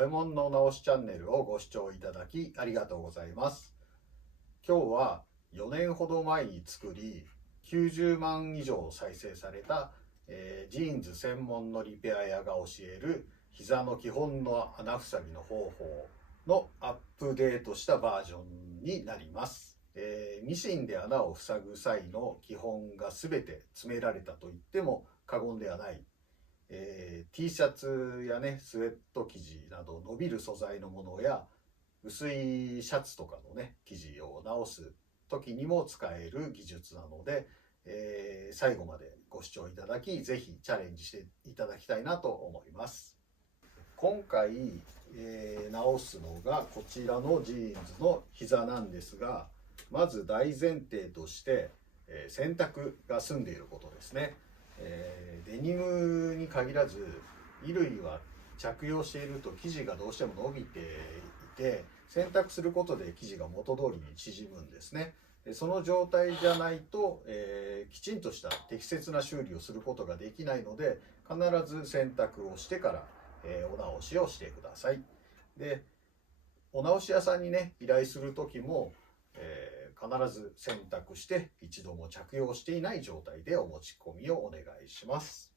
五右衛門の直しチャンネルをご視聴いただきありがとうございます。今日は4年ほど前に作り90万以上再生された、ジーンズ専門のリペア屋が教える膝の基本の穴塞ぎの方法のアップデートしたバージョンになります。ミシンで穴を塞ぐ際の基本が全て詰められたと言っても過言ではない、T シャツやねスウェット生地など伸びる素材のものや薄いシャツとかのね生地を直す時にも使える技術なので、最後までご視聴いただきぜひチャレンジしていただきたいなと思います。今回、直すのがこちらのジーンズの膝なんですが、まず大前提として、洗濯が済んでいることですね。デニムに限らず衣類は着用していると生地がどうしても伸びていて、洗濯することで生地が元通りに縮むんですね。でその状態じゃないと、きちんとした適切な修理をすることができないので、必ず洗濯をしてから、お直しをしてください。でお直し屋さんにね依頼する時も、必ず洗濯して一度も着用していない状態でお持ち込みをお願いします。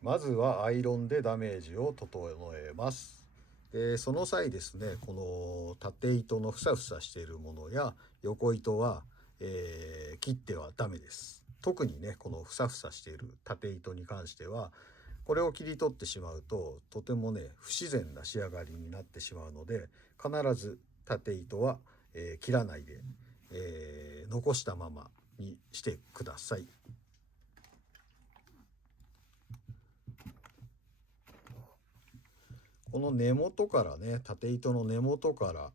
まずはアイロンでダメージを整えます。でその際ですね、この縦糸のふさふさしているものや横糸は、切ってはダメです。特にねこのふさふさしている縦糸に関してはこれを切り取ってしまうととてもね不自然な仕上がりになってしまうので、必ず縦糸は、切らないで、残したままにしてください。この根元からね、縦糸の根元から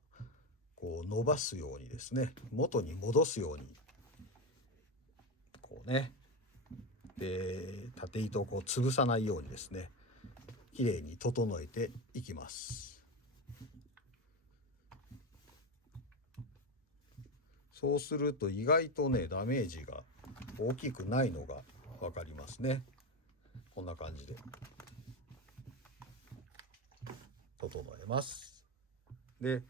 こう伸ばすようにですね、元に戻すようにこうね、で縦糸をこう潰さないようにですね、きれいに整えていきます。そうすると意外とねダメージが大きくないのが分かりますね。こんな感じで整えます。で、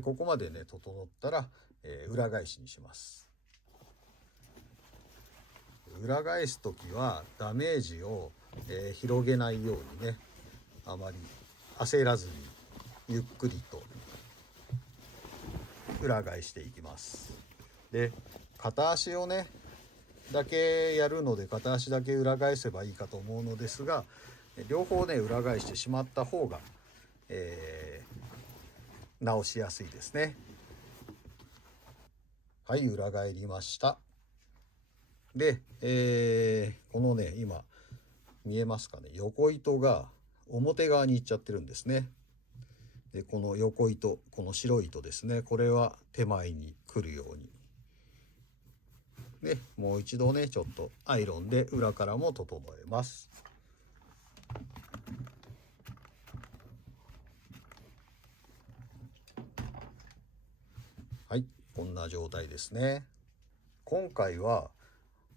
ここまでね整ったら、裏返しにします。裏返す時はダメージを、広げないようにね、あまり焦らずにゆっくりと裏返していきます。で片足をねだけやるので片足だけ裏返せばいいかと思うのですが、両方ね裏返してしまった方が、直しやすいですね。はい、裏返りました。で、このね今見えますかね、横糸が表側に行っちゃってるんですね。でこの横糸、この白い糸ですね、これは手前に来るようにでもう一度ねちょっとアイロンで裏からも整えます。はい、こんな状態ですね。今回は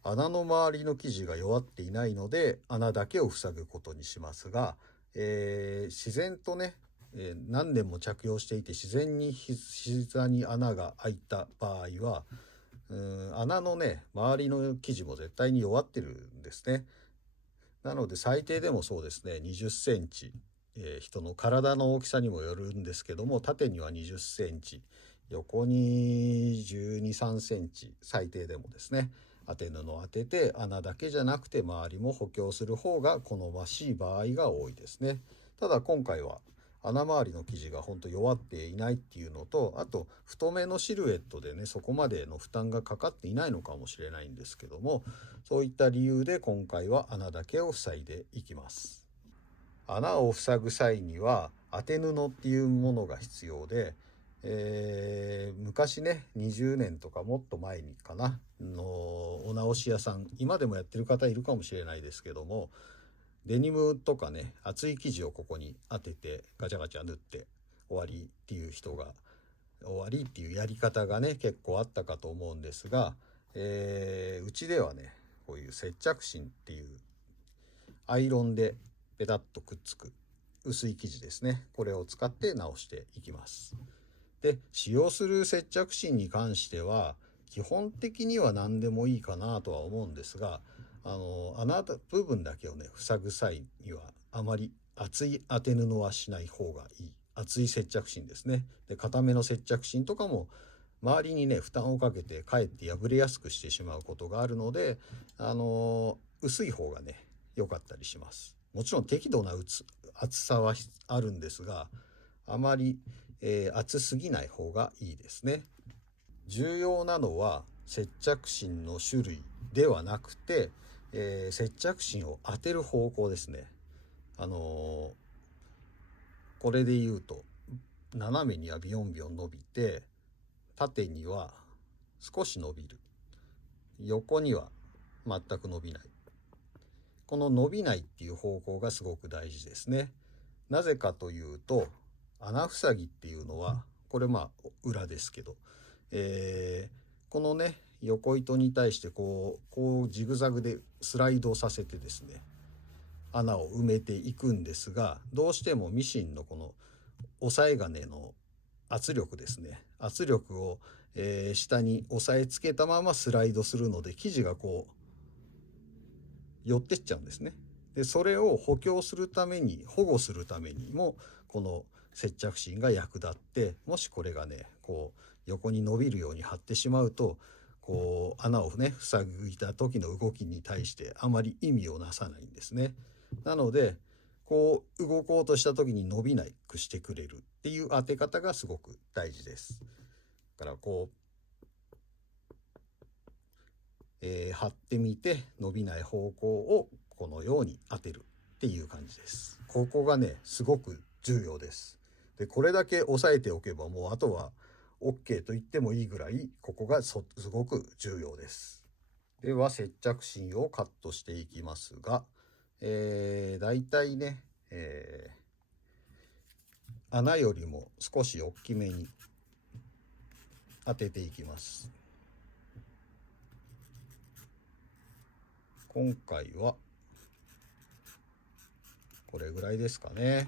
穴の周りの生地が弱っていないので穴だけを塞ぐことにしますが、自然とね、何年も着用していて自然に膝に穴が開いた場合は穴のね周りの生地も絶対に弱ってるんですね。なので最低でもそうですね20センチ、人の体の大きさにもよるんですけども、縦には20センチ、横に12、3センチ最低でもですね、当て布を当てて穴だけじゃなくて周りも補強する方が好ましい場合が多いですね。ただ今回は穴周りの生地が本当弱っていないっていうのと、あと太めのシルエットでねそこまでの負担がかかっていないのかもしれないんですけども、そういった理由で今回は穴だけを塞いでいきます。穴を塞ぐ際には当て布っていうものが必要で、昔ね20年とかもっと前にかなのお直し屋さん、今でもやってる方いるかもしれないですけども、デニムとかね厚い生地をここに当ててガチャガチャ縫って終わりっていう人が終わりっていうやり方がね結構あったかと思うんですが、うちではねこういう接着芯っていうアイロンでペタッとくっつく薄い生地ですね、これを使って直していきます。で、使用する接着芯に関しては基本的には何でもいいかなとは思うんですが、穴部分だけをね塞ぐ際にはあまり厚い当て布はしない方がいい、厚い接着芯ですね。で、硬めの接着芯とかも周りにね負担をかけてかえって破れやすくしてしまうことがあるので、薄い方がね良かったりします。もちろん適度な厚さはあるんですが、あまり、厚すぎない方がいいですね。重要なのは接着芯の種類ではなくて、接着芯を当てる方向ですね。これで言うと斜めにはビヨンビヨン伸びて、縦には少し伸びる、横には全く伸びない、この伸びないっていう方向がすごく大事ですね。なぜかというと、穴塞ぎっていうのはこれ裏ですけど、このね横糸に対してこうジグザグでスライドさせてですね穴を埋めていくんですが、どうしてもミシンのこの押さえ金の圧力ですね、圧力を、下に押さえつけたままスライドするので生地がこう寄ってっちゃうんですね。で、それを補強するために、保護するためにもこの接着芯が役立って、もしこれがねこう横に伸びるように張ってしまうと、こう穴をね塞いだ時の動きに対してあまり意味をなさないんですね。なのでこう動こうとした時に伸びなくしてくれるっていう当て方がすごく大事です。だからこう、貼ってみて伸びない方向をこのように当てるっていう感じです。ここがねすごく重要です。で、これだけ押さえておけばもうあとは OK と言ってもいいぐらいここがすごく重要です。では接着芯をカットしていきますが、だいたいね、穴よりも少し大きめに当てていきます。今回はこれぐらいですかね。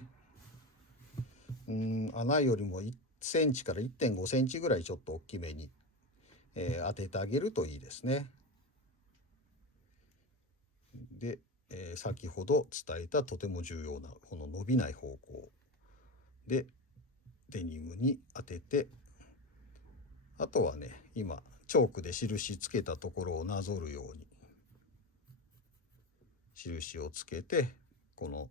穴よりも1センチから 1.5 センチぐらいちょっと大きめに、当ててあげるといいですね。で、先ほど伝えたとても重要なこの伸びない方向でデニムに当てて、あとはね今チョークで印つけたところをなぞるように印をつけて、この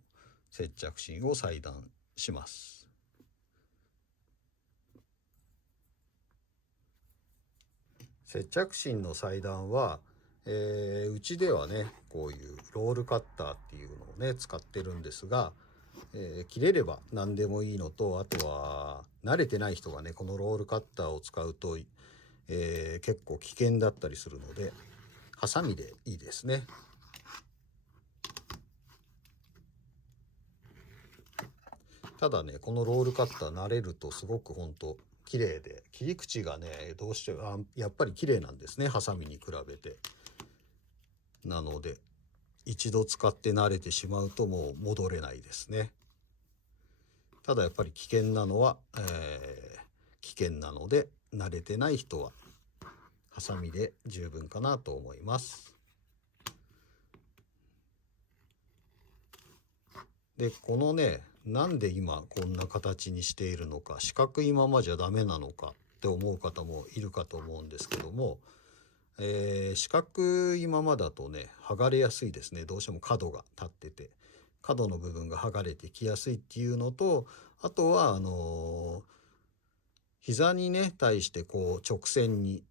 接着芯を裁断します。接着芯の裁断は、うちではねこういうロールカッターっていうのをね使ってるんですが、切れれば何でもいいのと、あとは慣れてない人がねこのロールカッターを使うと、結構危険だったりするのでハサミでいいですね。ただねこのロールカッター慣れるとすごく本当綺麗で、切り口がねどうしてやっぱり綺麗なんですね、ハサミに比べて。なので一度使って慣れてしまうともう戻れないですね。ただやっぱり危険なのは、危険なので慣れてない人はハサミで十分かなと思います。で、このねなんで今こんな形にしているのか、四角いままじゃダメなのかって思う方もいるかと思うんですけども、四角いままだとね剥がれやすいですね。どうしても角が立ってて角の部分が剥がれてきやすいっていうのと、あとは膝にね対してこう直線に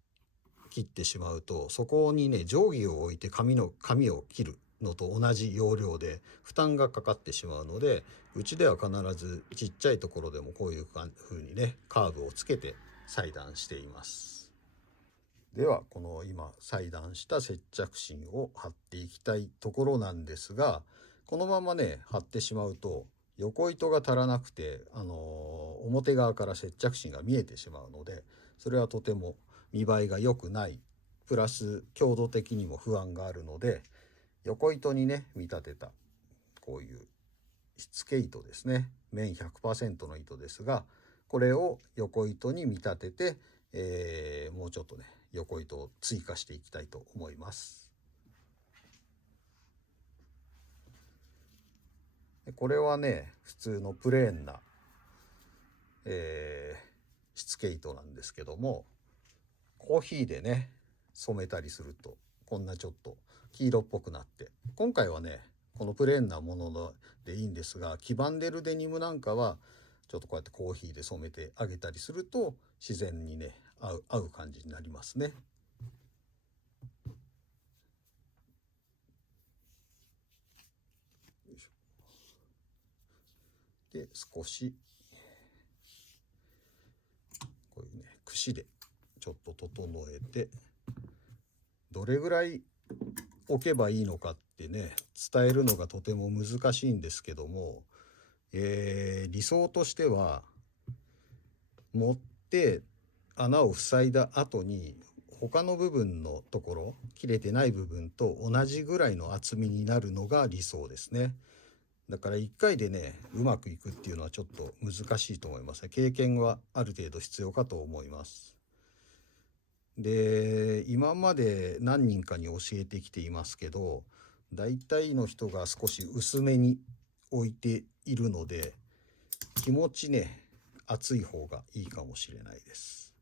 切ってしまうと、そこにね定規を置いて紙を切るのと同じ要領で負担がかかってしまうので、うちでは必ずちっちゃいところでもこういう風にねカーブをつけて裁断しています。ではこの今裁断した接着芯を貼っていきたいところなんですが、このままね貼ってしまうと横糸が足らなくて、表側から接着芯が見えてしまうので、それはとても見栄えが良くない、プラス強度的にも不安があるので、横糸にね見立てたこういうしつけ糸ですね。綿 100% の糸ですが、これを横糸に見立てて、もうちょっとね横糸を追加していきたいと思います。これはね普通のプレーンな、しつけ糸なんですけども、コーヒーでね染めたりするとこんなちょっと黄色っぽくなって、今回はねこのプレーンなものでいいんですが、黄ばんでるデニムなんかはちょっとこうやってコーヒーで染めてあげたりすると自然にね合う感じになりますね。で少しこういうね櫛でちょっと整えて、どれぐらい置けばいいのかってね伝えるのがとても難しいんですけども、理想としては持って穴を塞いだ後に他の部分のところ、切れてない部分と同じぐらいの厚みになるのが理想ですね。だから1回でねうまくいくっていうのはちょっと難しいと思います。経験はある程度必要かと思います。で今まで何人かに教えてきていますけど、大体の人が少し薄めに置いているので、気持ちね厚い方がいいかもしれないです。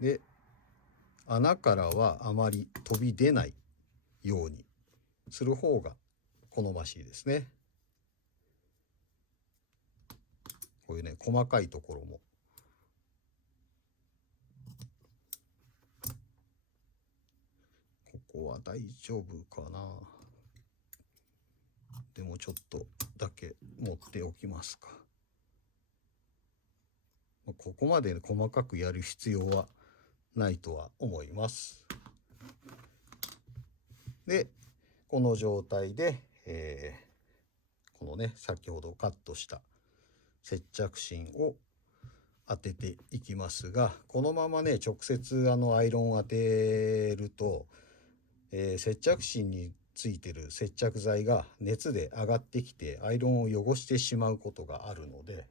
で穴からはあまり飛び出ないようにする方が好ましいですね。こういうね細かいところもここは大丈夫かな。でもちょっとだけ持っておきますか。ここまで細かくやる必要はないとは思います。でこの状態で、このね先ほどカットした接着芯を当てていきますが、このままね直接アイロンを当てると、接着芯についてる接着剤が熱で上がってきてアイロンを汚してしまうことがあるので、よ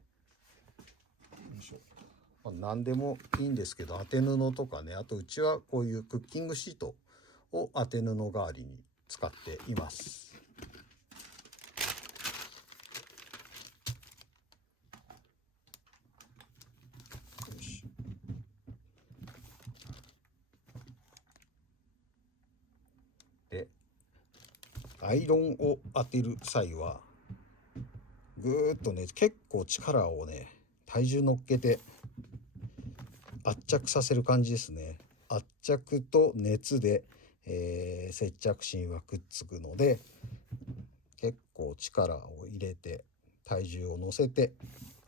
いしょ、何でもいいんですけど、当て布とかね、あとうちはこういうクッキングシートを当て布代わりに使っています。でアイロンを当てる際はぐーっとね結構力をね体重乗っけて圧着させる感じですね。圧着と熱で、接着芯はくっつくので、結構力を入れて体重を乗せて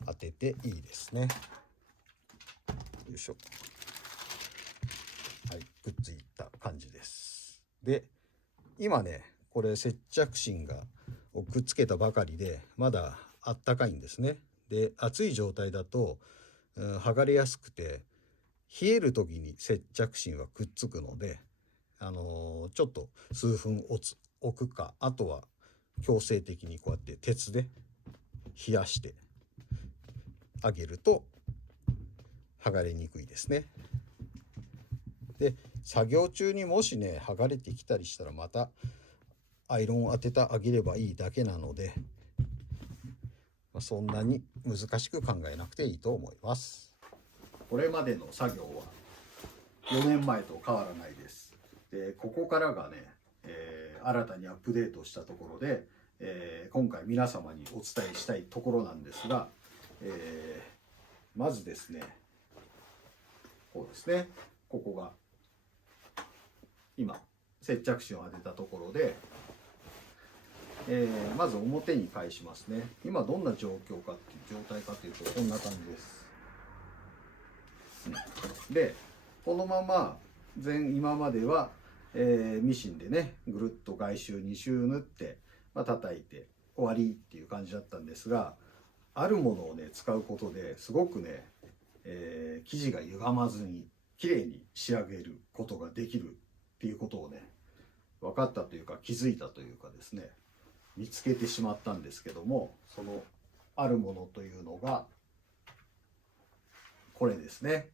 当てていいですね。よいしょ。はい、くっついた感じです。で今ねこれ接着芯をくっつけたばかりでまだあったかいんですね。で熱い状態だと、剥がれやすくて冷える時に接着芯はくっつくので、ちょっと数分置くか、あとは強制的にこうやって鉄で冷やしてあげると剥がれにくいですね。で作業中にもしね剥がれてきたりしたらまたアイロンを当ててあげればいいだけなので、そんなに難しく考えなくていいと思います。これまでの作業は4年前と変わらないです。でここからがね、新たにアップデートしたところで、今回皆様にお伝えしたいところなんですが、まずですねこうですね、ここが今接着芯を当てたところで、まず表に返しますね。今どんな状態かというとこんな感じです。でこのまま今までは、ミシンでねぐるっと外周2周縫って、叩いて終わりっていう感じだったんですが、あるものをね使うことですごくね、生地が歪まずに綺麗に仕上げることができるっていうことをね分かったというか気づいたというかですね、見つけてしまったんですけども、そのあるものというのがこれですね、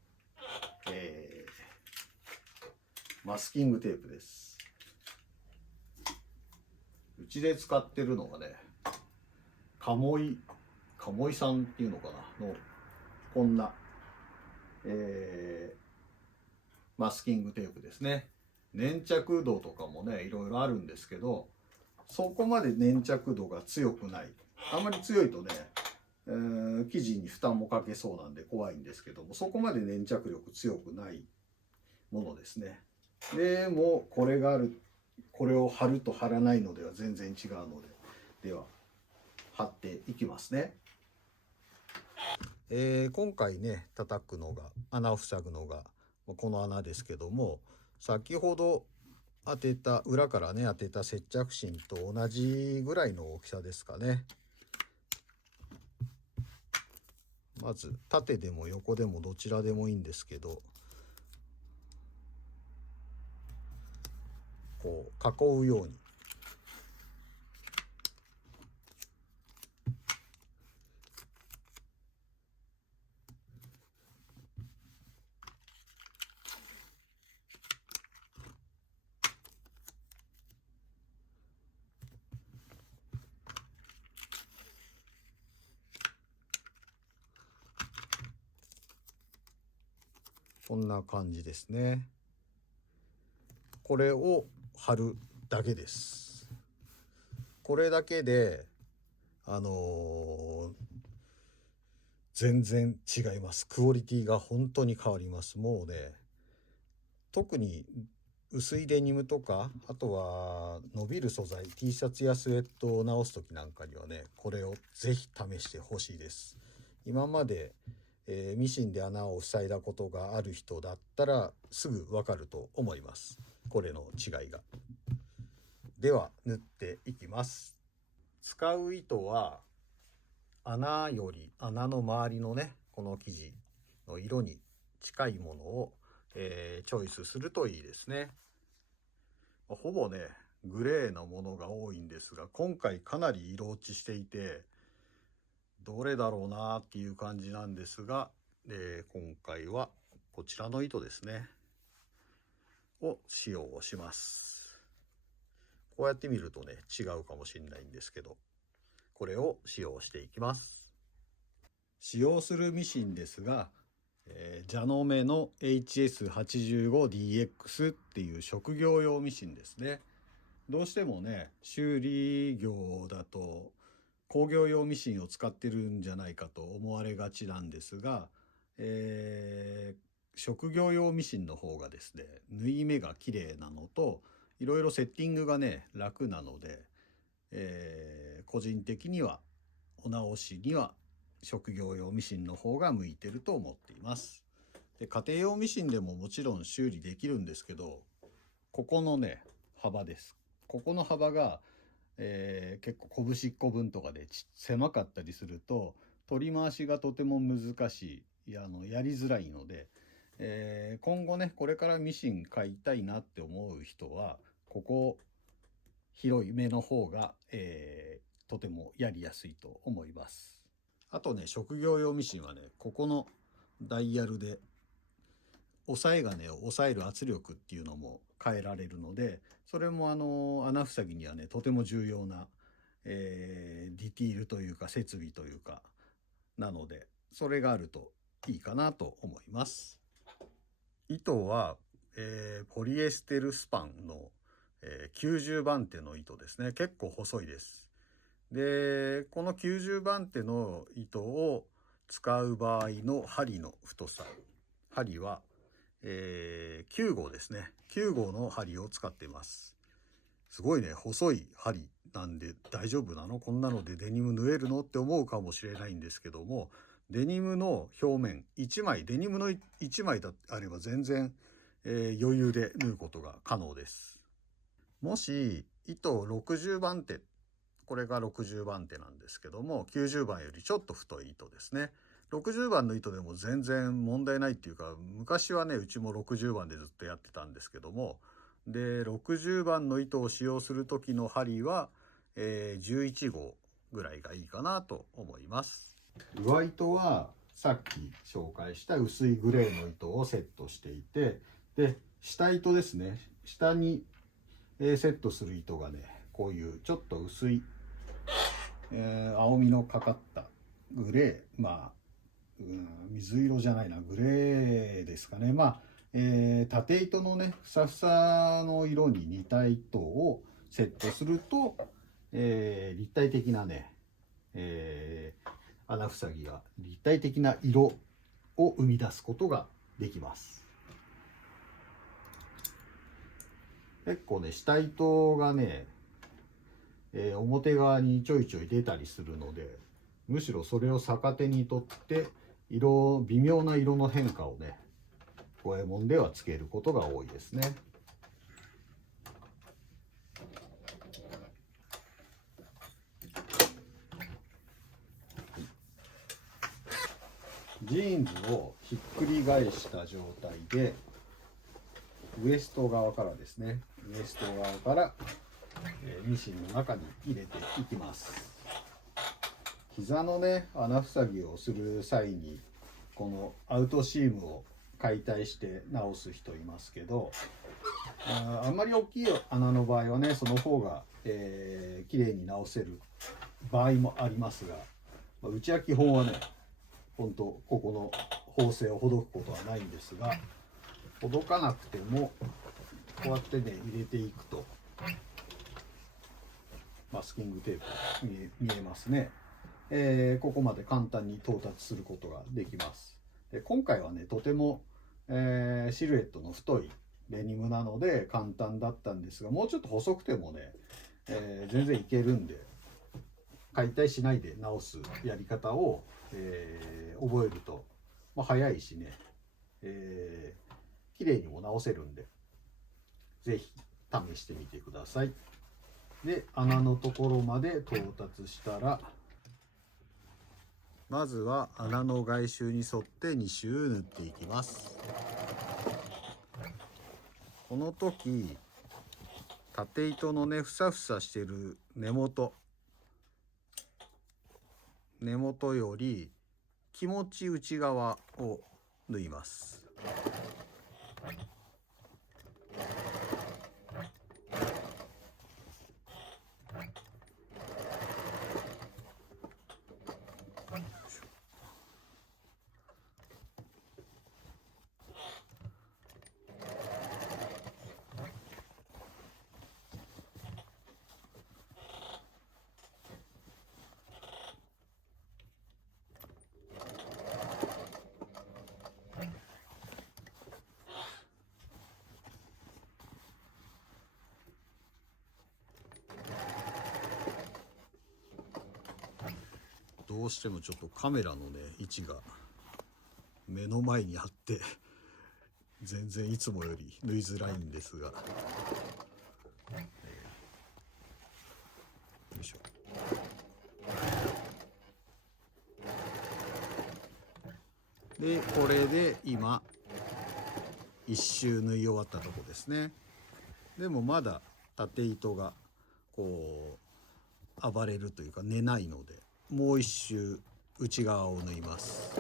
マスキングテープです。うちで使ってるのがね、鴨居さんっていうのかなのこんな、マスキングテープですね。粘着度とかもねいろいろあるんですけど、そこまで粘着度が強くない。あんまり強いとね、生地に負担もかけそうなんで怖いんですけども、そこまで粘着力強くないものですね。でもこれがある、これを貼ると貼らないのでは全然違うので、では貼っていきますね。今回ね叩くのが、穴を塞ぐのがこの穴ですけども、先ほど当てた、裏からね当てた接着芯と同じぐらいの大きさですかね。まず縦でも横でもどちらでもいいんですけど、こう囲うようにこんな感じですね。これを貼るだけです。これだけで全然違います。クオリティが本当に変わります。もうね、特に薄いデニムとか、あとは伸びる素材 T シャツやスウェットを直す時なんかにはね、これをぜひ試してほしいです。今までミシンで穴を塞いだことがある人だったらすぐわかると思います、これの違いが。では縫っていきます。使う糸は穴より穴の周りのねこの生地の色に近いものを、チョイスするといいですね。ほぼねグレーなものが多いんですが、今回かなり色落ちしていてどれだろうなっていう感じなんですが、今回はこちらの糸ですねを使用をします。こうやって見るとね違うかもしれないんですけど、これを使用していきます。使用するミシンですが、ジャノメの HS85DX っていう職業用ミシンですね。どうしてもね修理業だと工業用ミシンを使ってるんじゃないかと思われがちなんですが、職業用ミシンの方がですね縫い目が綺麗なのと、いろいろセッティングがね楽なので、個人的にはお直しには職業用ミシンの方が向いてると思っています。で家庭用ミシンでももちろん修理できるんですけど、ここのね幅です。ここの幅が、結構拳1個分とかで狭かったりすると取り回しがとても難しい、やりづらいので、今後ねこれからミシン買いたいなって思う人はここ広い目の方が、とてもやりやすいと思います。あとね職業用ミシンはねここのダイヤルで押さえ金を押さえる圧力っていうのも変えられるので、それも穴塞ぎにはねとても重要な、ディティールというか設備というかなので、それがあるといいかなと思います。糸は、ポリエステルスパンの、90番手の糸ですね。結構細いです。でこの90番手の糸を使う場合の針の太さ、針は9号ですね。9号の針を使っています。すごいね細い針なんで、大丈夫なのこんなのでデニム縫えるのって思うかもしれないんですけども、デニムの表面1枚、デニムの1枚であれば全然、余裕で縫うことが可能です。もし糸60番手、これが60番手なんですけども、90番よりちょっと太い糸ですね。60番の糸でも全然問題ないっていうか、昔はねうちも60番でずっとやってたんですけども、で60番の糸を使用する時の針は、11号ぐらいがいいかなと思います。上糸はさっき紹介した薄いグレーの糸をセットしていて、で下糸ですね、下にセットする糸がね、こういうちょっと薄い、青みのかかったグレー、水色じゃないな、グレーですかね。縦糸のね、ふさふさの色に似た糸をセットすると、立体的なね、穴ふさぎが立体的な色を生み出すことができます。結構ね、下糸がね、表側にちょいちょい出たりするので、むしろそれを逆手にとって微妙な色の変化をね、五右衛門ではつけることが多いですね。ジーンズをひっくり返した状態で、ウエスト側からですね、ウエスト側からミシンの中に入れていきます。膝のね、穴塞ぎをする際にこのアウトシームを解体して直す人いますけど、あんまり大きい穴の場合はね、その方が綺麗に直せる場合もありますが、うちは基本はね、本当ここの縫製をほどくことはないんですが、ほどかなくてもこうやってね入れていくとマスキングテープ見えますね。ここまで簡単に到達することができます。今回はねとても、シルエットの太いデニムなので簡単だったんですが、もうちょっと細くてもね、全然いけるんで、解体しないで直すやり方を、覚えると、早いしね、綺麗にも直せるんで、是非試してみてください。で、穴のところまで到達したら、まずは穴の外周に沿って2周縫っていきます。この時縦糸のねふさふさしてる根元より気持ち内側を縫います。どうしてもちょっとカメラのね位置が目の前にあって全然いつもより縫いづらいんですが、よいしょ。でこれで今一周縫い終わったとこですね。でもまだ縦糸がこう暴れるというか寝ないので、もう一周内側を縫います。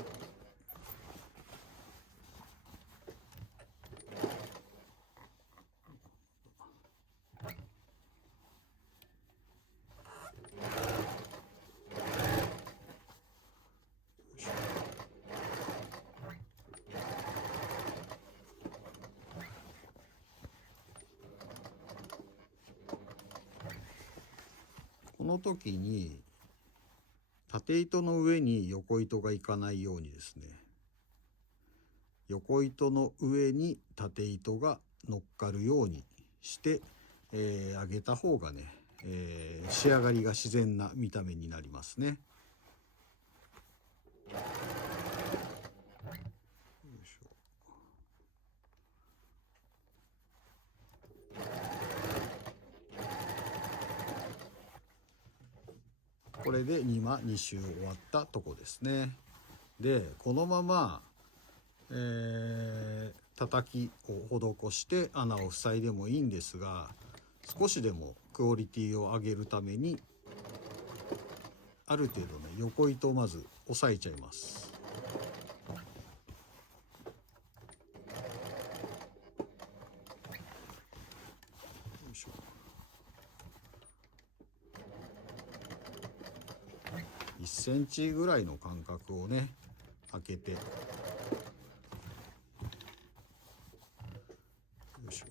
この時に縦糸の上に横糸がいかないようにですね、横糸の上に縦糸が乗っかるようにして上げた方がね、仕上がりが自然な見た目になりますね。よいしょ。これで今2周終わったとこですね。でこのまま叩きを施して穴を塞いでもいいんですが、少しでもクオリティを上げるためにある程度ね横糸をまず押さえちゃいます。よいしょ。1センチぐらいの間隔をね開けて、よいしょ。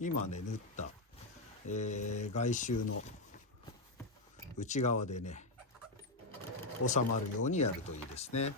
今ね縫った、外周の内側でね収まるようにやるといいですね。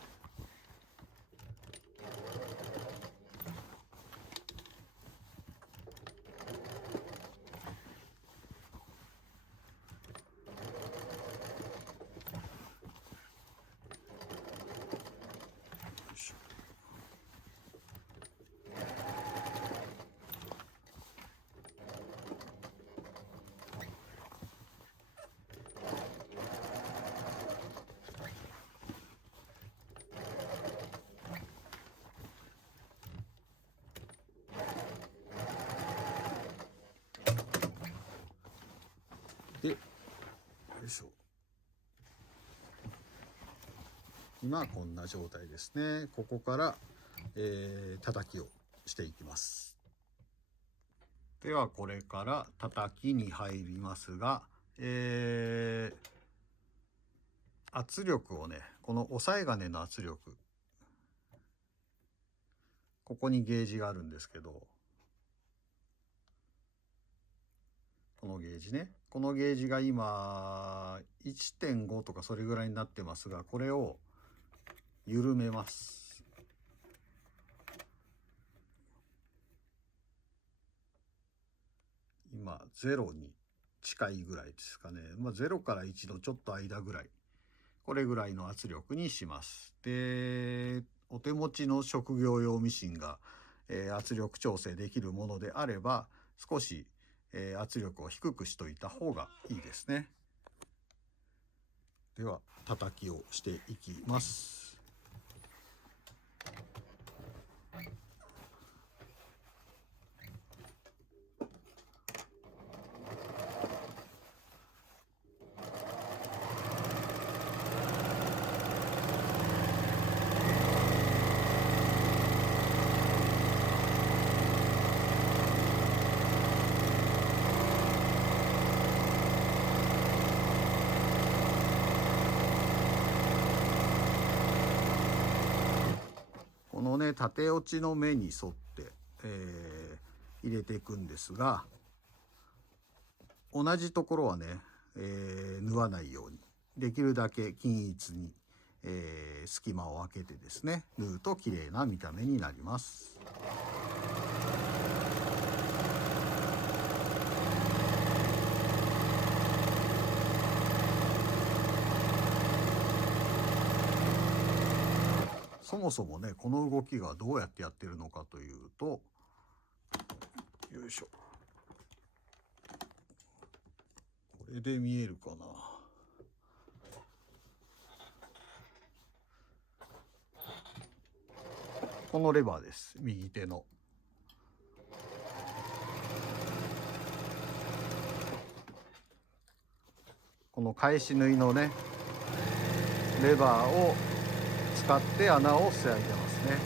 で、よいしょ。今はこんな状態ですね。ここから、叩きをしていきます。ではこれから叩きに入りますが、圧力をね、この押さえ金の圧力、ここにゲージがあるんですけど、このゲージね、このゲージが今 1.5 とかそれぐらいになってますが、これを緩めます。今0に近いぐらいですかね。0から1のちょっと間ぐらい、これぐらいの圧力にします。で、お手持ちの職業用ミシンが、圧力調整できるものであれば、少し、圧力を低くしといた方がいいですね。では叩きをしていきます。このね縦落ちの目に沿って、入れていくんですが、同じところはね、縫わないようにできるだけ均一に、隙間を空けてですね縫うと綺麗な見た目になります。そもそもねこの動きがどうやってやってるのかというと、よいしょ、これで見えるかな。このレバーです、右手の。この返し縫いのねレバーを使って穴を塞いでますね。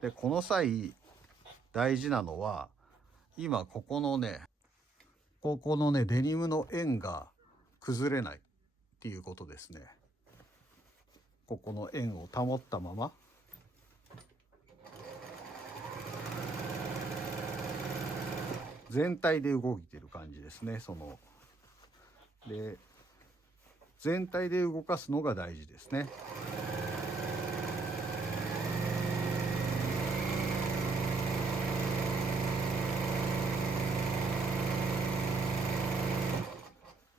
でこの際大事なのは、今ここのねデニムの円が崩れないっていうことですね。ここの円を保ったまま全体で動いてる感じですね。で全体で動かすのが大事ですね。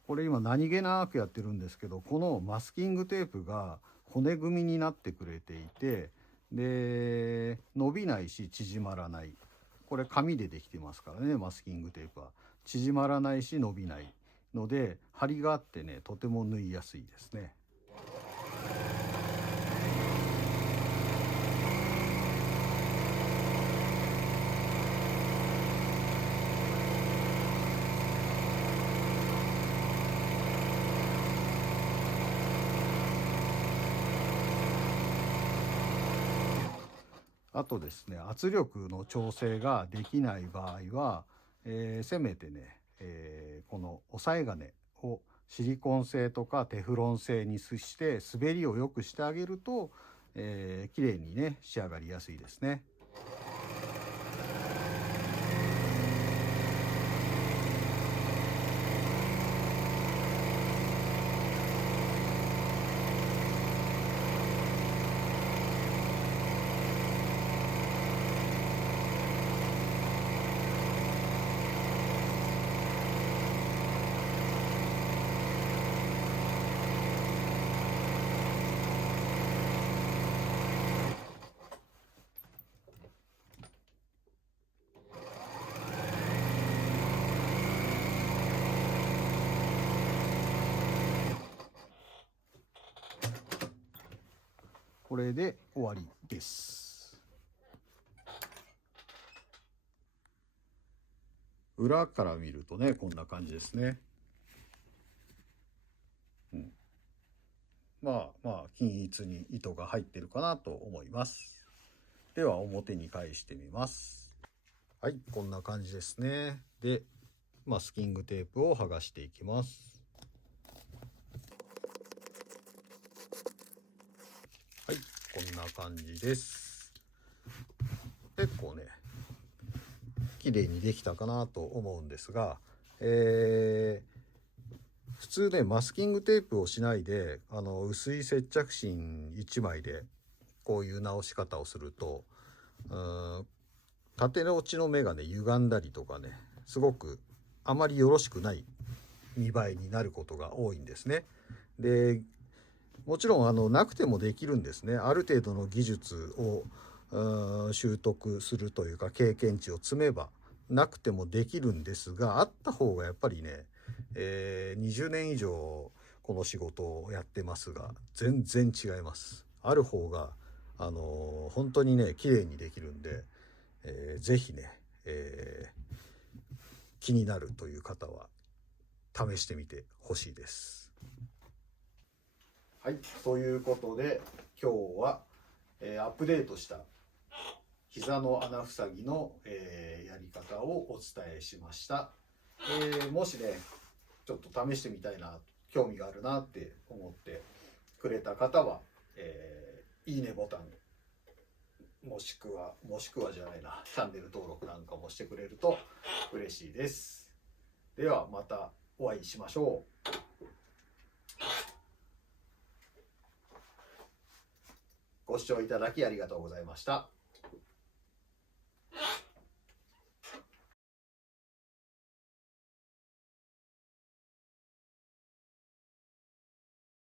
これ今何気なくやってるんですけど、このマスキングテープが骨組みになってくれていて、で伸びないし縮まらない。これ紙でできてますからね、マスキングテープは縮まらないし伸びないので、張りがあってね、とても縫いやすいですね。あとですね、圧力の調整ができない場合は、せめてね、この押さえ金をシリコン製とかテフロン製にして滑りを良くしてあげると、綺麗にね仕上がりやすいですね。これで終わりです。裏から見るとね、こんな感じですね。まあ均一に糸が入ってるかなと思います。では表に返してみます。はい、こんな感じですね。で、マスキングテープを剥がしていきます。はい、こんな感じです。結構ね、綺麗にできたかなと思うんですが、普通ね、マスキングテープをしないで薄い接着芯1枚でこういう直し方をすると、縦落ちの目がね歪んだりとかね、すごくあまりよろしくない見栄えになることが多いんですね。でもちろんなくてもできるんですね。ある程度の技術を習得するというか経験値を積めばなくてもできるんですが、あった方がやっぱりね、20年以上この仕事をやってますが全然違います。ある方が本当にね綺麗にできるんで、是非ね、気になるという方は試してみてほしいです。はい、ということで今日は、アップデートした膝の穴塞ぎの、やり方をお伝えしました。もしねちょっと試してみたいな、興味があるなって思ってくれた方は、いいねボタン、もしくはじゃないな、チャンネル登録なんかもしてくれると嬉しいです。ではまたお会いしましょう。ご視聴いただきありがとうございました。